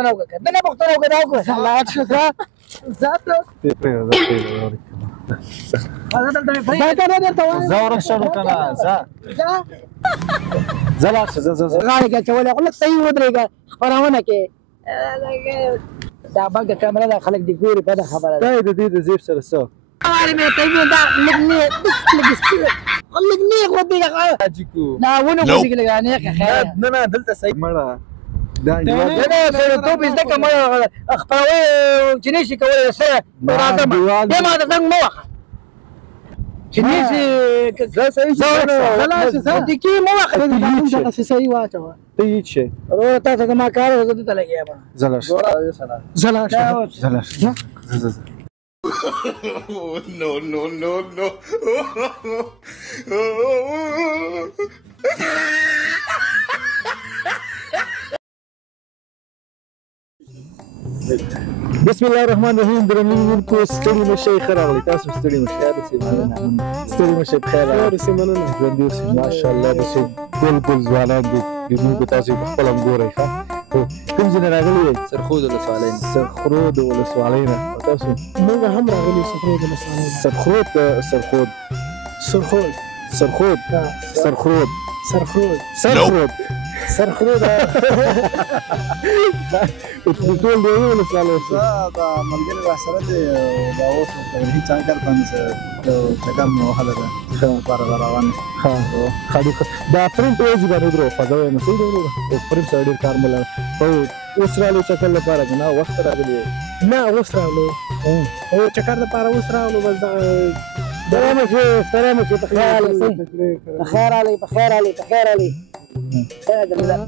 پوښتنه وکړه دنه پوښتنه وکړه دا وکړه لاړ شه ځه ته زه ورک شم که نه ځه لاړ شه ځه غاړې کې اچولی خو لږ صحیح ودرېږه خپرونه کې دا بګه کمره ده خلک دې ګوري بده خبره ده دا د دې د زیب سره څه وارې مې ته دا لږ نیغ ودرېږه نه ونه غوځېږي لږ نیغه خیر نه دلته صحیح مړه دا سړیتوب زده کړه مړه خپروي چې نه شي کولی سره راځه دې ما ته زنګ مه وهه چې نه شي ټیکې مه وهه دغسې صحیح واچوه ته هېڅ شی وروره تاسو زما کار و زه دلته لګیا یم ځه لاړ شه No. بسم الله الرحمن الرحیم درنو لیدونکو ستړي مشئ ښه راغلئ تاسو ستړي مشئ ستړي مشئ بخیر راغلئ ژوندي اوسئ ماشاءالله داسې ګل ځوانان دي لیدونکو تاسو یې پخپله هم ګورئ ښه کوم ځای نه راغلي یئ سرخود ولسوالۍ نه سرخرود ولسوالۍ نه او تاسو موږ هم راغلي سرخود ولسوالۍ نه سرخرود ټول د یوې ولسوالۍ زه د ملګري راسره دی دا اوس هېڅ کار ته مې چکر مې وهلی ده لپاره به روان یم دا فریم په یو ځای باندې ودرو فضا وایم صحیح دی ورور فریم سره ډېر کار مه لرم او اوس راغلو چکر لپاره که نه وخت راغلي نه اوس راغلو چکر لپاره اوس راغلو بس دغه سلام شي په خیر علي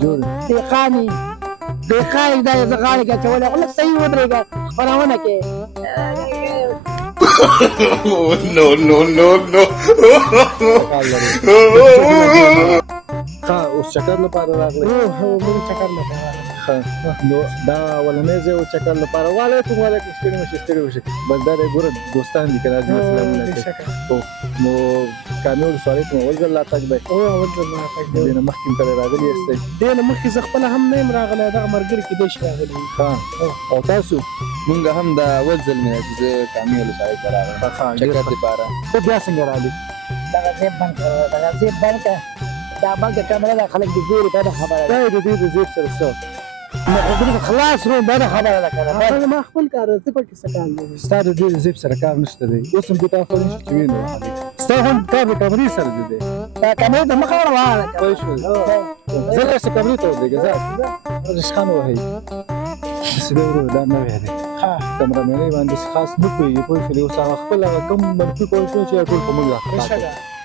جوړ دقاني دا زه غاړې کې اچولی خو لږ صحیح ودرېږه خپرونه کې ښه اوس چکر لپاره راغلی موږ چکر لپاره نو دا اولنی ځای و چکر لپاره وعلیکم ستړي مشئ بس دا دی ګوره دوستان دي که راځي سلامونه کوي نو کامې ولسوالۍ ته مو اول ځل راتګ دی دې نه مخکې م کله راغلي یاستئ دې نه مخکې زه خپله هم نه یم راغلی دغه ملګري کېدای شي راغلي او تاسو مونږ هم د اول ځل مې چې زه کامې ولسوالۍ ته راغلم چکر دپاره ته بیا څنګه راغلي دغه زیب بند کړه دا بګه کمره ده خلک دې ګوري بده خبره ده دا د دې د زیب سره څه خلاص رو بده خبره ده که نه ما خپل کار زه پکې څه کار لرم ستا د دې د زیب سره کار نشته دی اوس هم دې تا خو نشو چې وینو ستا هم کار د کمرې سره دی دا کمرې ته مخه روانه ده پوه شوې زه داسې کمرې ته ودرېږه ځه رشخان وهئ داسې دی ورور دا نوی دی کمرمنۍ باندې خاص نه پوهېږي پوه شولې اوس هغه خپل هغه کوم منفي پوه شو چې ټول په موږ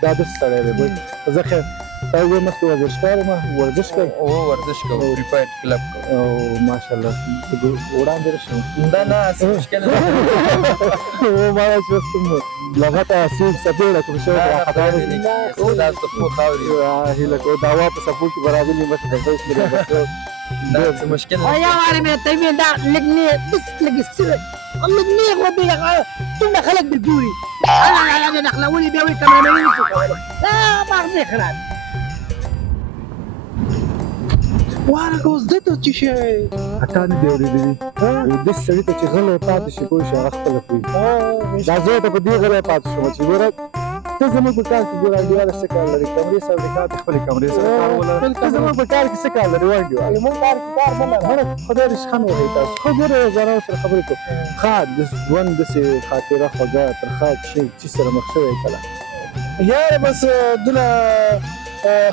دا داسې سړی دی زه خیر تا وې مخکې ورزشکار یم ورزش کوئ ورزش کوو پریفایډ کلب کوو او ماشاءالله وړاندې راشم دا نه څه مشکل نه ما چې اوس کوم لغته سیب سپېړه کوم شی راخطا ستاسو د پښو خاورې هیله کوو دا وا په سپو کې به راغلي بس د فیس مې دا څه مشکل نه یا وارې مې ته وې دا لږ نیغ ودرېږه څومره خلک دې ګوري نښلولي بیا وایي کمرمنۍ نشو کولی مغزې خراب وارګه اوس ده ته چې شی تا نه دي اورېدلي داسې سړي ته چې غلی پاتې شي پوه شي هغه خپله پوهېږي دا زه ته په دې غلی پاتې شوم چې ګوره ته زموږ په کار کې ګوره انډیواله څه کار لري کمرې سره دې کار د خپلې کمرې سره کار ولره ته زموږ په کار کې څه کار لري وانډیوال زموږ کار کې کار نه لرم خدای دې شخن وهئ تاسو ښه ګوره ځوانانو سره خبرې کوو ښه د ژوند داسې خاطره خوږه ترخه چې سره مخ شوی کله یاره بس دونه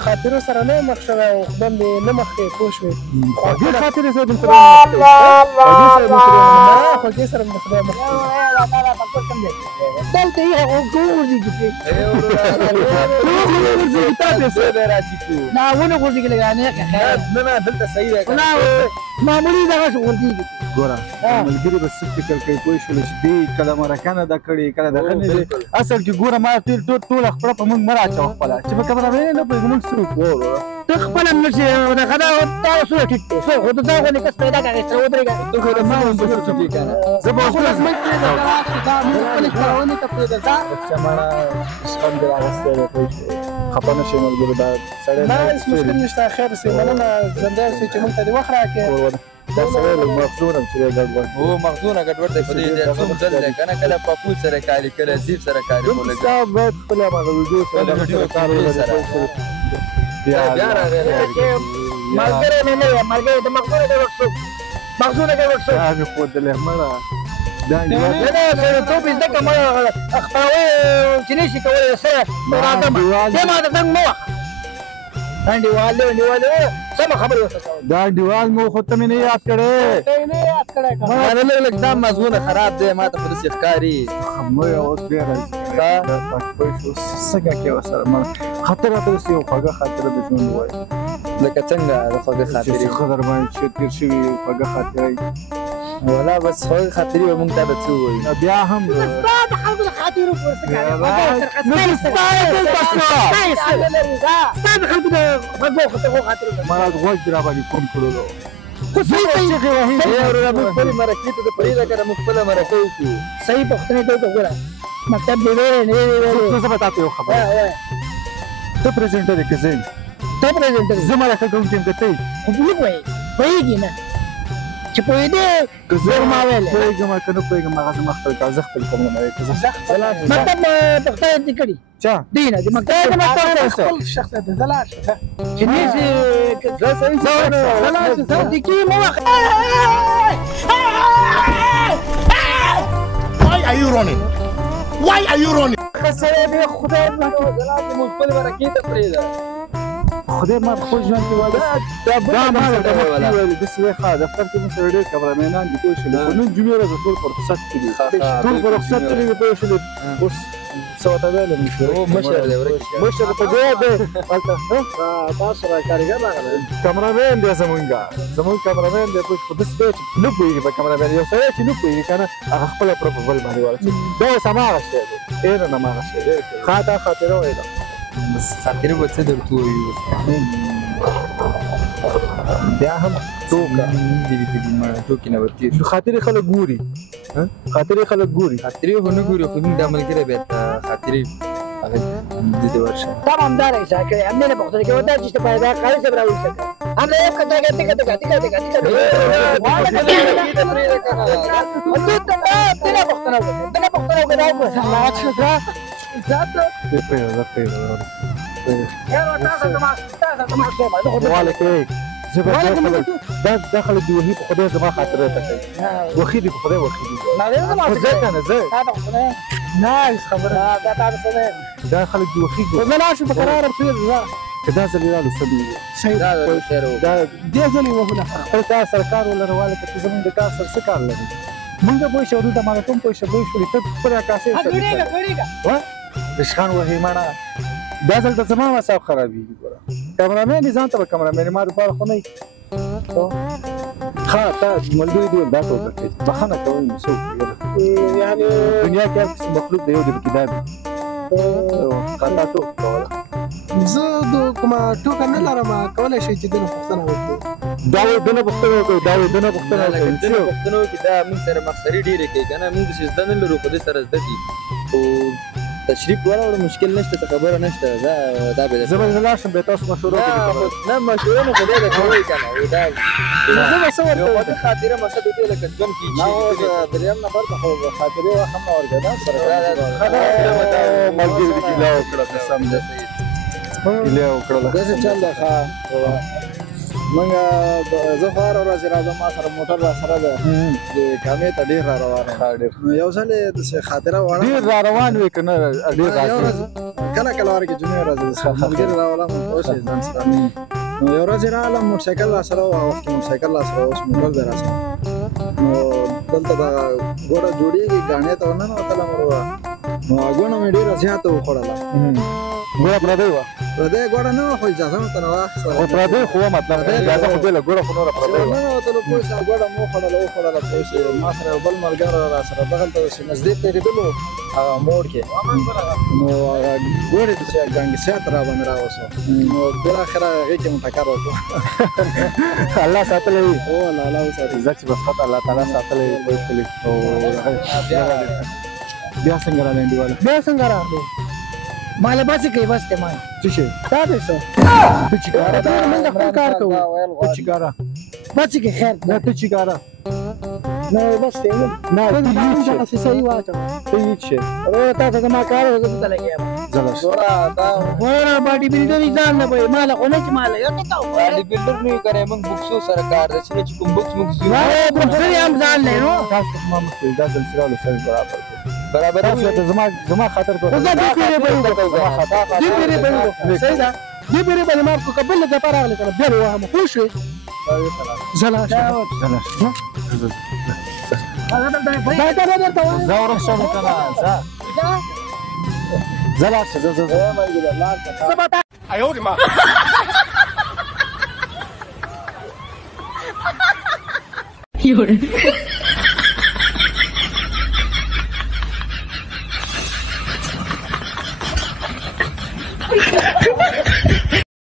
خاطرو سره نه مخ شوی او خدای مې نه مخ کې پوه شوې خوږې خاطرې سره دې خدای خوږې سره مې خدای مخ دلته یې وغورځېږي نه ونه غورځېږي لږ نیغه خیر نه دلته صحیح دی معمولي دغه شو غورځېږي ګوره ملګري به څه فکر کوي پوه شولې چې دې کله مرکه نه ده کړې کله دغه نه دی اصل کې ګوره ما ټوله خپله په موږ مه راچوه خپله چې په کمرمنۍ نه پوهېږو موږ څه وکړو ته خپله هم نشې دغه دا څومره ټیټ دی خو د دغه غوندې کس پیدا کړه سره ودرېږه ته خو د ما هم دومره ټیټ یې که نه زه به اوس خپلې خپرونې ته پرېږده ځه شمانه شخم دې راغستی دی پوه شوې خفه نه شئ ملګرو دا سړی نه هېڅ مشکل نشته خیر اوسې مننه ژوندی اوسې چې موږ ته دې وخت راکړې دا سړی له مغزونه چې دی ګډوډ او مغزونه ګډوډ دی په دې څوم ځل دی که نه کله پاپو سره کاري کله زیب سره کاري کولی ستا باید خپل هغه ویډیو سره خپل ویډیو کار ولري بیا راغلی ملګری مې نه دی ملګری د مغزونه ګډوډ شو مغزونه ګډوډ شو دا مې ښودلی مړه دا نه سړیتوب زده کړه ما خپروي چې نه شي کولی سره راځم دې ما ته زنګ مه وهه انډیوال سمه خبرې ورته کوم دا انډیوال مو خو ته مې نه یاد کړی ما نه لږ دا مغزونه خراب دی ما ته خو داسې ښکاري مو اوس بیا راځي پوه شو څنګه کې ورسره خاطر راته داسې یو خوږه خاطره د ژوند ووایه لکه څنګه د خوږې خاطرې چې ښه در باندې چې تېر شوي یو خوږه خاطره ولا بس خوږې خاطرې به مونږ ته به څه ووایي بیا هم ستا د خلکو د خاطرو پورې څه کار ستا د خلکو د خوږو خاطرو ما غوږ دې راباندې کوم کړلو خو صحیح ای وروره موږ خپلې مرکې ته د فرید کره موږ خپله مرکه وکړو صحیح پوښتنې ته وګوره مکتب دې ویلې نه ویلې زه به تاته یو خبره ته پرزنټر یې که زه یم ته پرزنټر زه مرکه کوونکی یم که ته یې خو نه پوهېږي نه چې پوهېدې زه ما ویلې پوهېږم که نه پوهېږم هغه زما خپل کار زه خپل کوم نه مکتب پوښتنه دې کړي چا دی نه د مکتب خپل شخصیت دی زه لاړ شم چې نه شي زه صحیح زه لاړ شم زه دې کې مو وخت Why are you running? Why are you running? خسرې دې خدای موږ خپلې مرکې ته پرېږده خدای ما خپل ژوند کې واده دا ما ورته ویل داسې وایي ښه دفتر کې موږ سره ډېر کمرمینان دي پوه شولې خو نن جمعې ورځ ټول په رخصت کې دي ټول په رخصت کې دي پوه شولې اوس څه ورته ویلی مې شو مشر دی ورک مشر خو دی دی هلته تاسو را کارګر راغلی کمرمین دی زمونږ کمرمین دی پوه خو داسې دی چې نه پوهېږي په کمرمین یو سړی چې نه پوهېږي که نه هغه خپله پوره په بل باندې واچوي دا اوس هماغه شی دی ډېر هماغه شی دی ښه دا خاطره ویله خاطرې به څه درته ووایو بیا هم ټوکه ټوکې نه به تېر شو خاطرې خلک ګوري خاطرې خلک ګوري خاطرې خو نه ګوري خو موږ دا ملګری بیا خاطرې هغه دې ورشه تمام دار ایسا کړی همدې نه پوښتنه کوي دا چې پیدا قاضي صاحب راوړي هم یو کته دا خلک دي وحي په خدای زما خاطره ته کوي وحي دي په خدای وحي دي زه که نه زه نایس خبره دا خلک دي وحي زه لاړ شم په قراره پرېږده که دا ځل یې رالو څه دي دا دې ځل یې وهونه خپل کار سره کار ولره واله که ته زمونږ د کار سره څه کار لري مونږ پوه شو دلته ماته کوم پوه شو شولې ته خپل عکاسې رشخان وهي ماړه دا ځل ته زما مصاب خرابېږي ګوره کمرامین دې ځان ته به کمرامین ما دپاره خو نه وي ښه تا ملګري دي دا ټوکه کوي بخښنه کوئ نو څه وکړي یعنې دنیا کې هر قسم مخلوق دی یو دی پکې دا وي خطا ټوکه کوله زه د کومه ټوکه نه لرم کولی شئ چې دنه پوښتنه وکړو دا وایي دنه پوښتنه وکړئ دا وایي دنه پوښتنه لکه وکړئ دنه پوښتنه وکړي دا موږ سره مخسري ډېرې کوي که نه موږ چې زده نه لرو خو دې سره زده دي خو تشریف وراوړه مشکل نشته څه خبره نشته دا به زه به لاړ شم بیا تاسو مشوره وکړئ نه مشوره نو خو ډېره کوئ که نه دا زه به څه ورته یو خوږه خاطره مقصد دې لکه ژوند کې دریم نفر ته خو خاطرې هم نه ورګدا سره ملګري دې ګیله وکړه قسم دې ګیله وکړله داسې چل دی ښه موږ زه خو هره ورځ راځم ما سره موټر را سره ده د کامې ته ډېر را روان نو یو ځل یې داسې خاطره وړه ډېر را روان وې که نه ډېر کله کله ورکې جمعې ورځ ملګري راولم پوه شئ ځان سره نو یو ورځ یې راغلم موټرسایکل را سره و هغه وخت کې موټرسایکل را سره اوس موټر دی را سره نو دلته دغه ګوډه جوړېږي ګاڼې ته ورننوتلم ورو نو ګوڼه مې ډېره زیاته وخوړله ګوړه پردۍ وه پردۍ ګوړه نه وه خو اجازه مې ته نه واخیستله خو پردۍ خو وه مطلب اجازه خو بېله ګوړه خو نوره پردۍ وه ننوتلو پوه شئ ګوړه مو وخوړله پوه شئ ما سره یو بل ملګری را سره دغلته چې نږدې تېرېدلو هغه موړ کې نو هغه ګوړې چې ګنګسیات را باندې راوسو نو بالاخره هغې کې مو ټکر وکړو الله ساتلی وي هو الله وساتي عزت چې بس خط الله تعالی ساتلی وي بیا څنګه راغلی انډیواله بیا څنګه راغلی ماله باسې کوي بس دی ما څه شی دا دی څه ته چې کاره موږ خپل کار کوو ته چې کاره بس کې خیر دا ته چې کاره نو بس ته نه ته هیڅ شی څه صحیح واچو ته هیڅ شی او تا ته ما کار وکړ ته لګیا زړه ورا باډي بلډر ځان نه وای مال خو نه چې مال یو ته باډي بلډر نه کوي موږ بوکسو سره کار د چې کوم بوکس موږ زیو بوکسر هم ځان نه نو تاسو ما مخکې دا دل سره له سره برابر تاسو ته زما خاطر کو زه دې پیری به دې پیری به صحیح ده دې پیری به ما کو قبل د پر راغلی کنه بیا واه مو خوش زلا زاور شو کنه زلا哎呦我的妈！ 有人。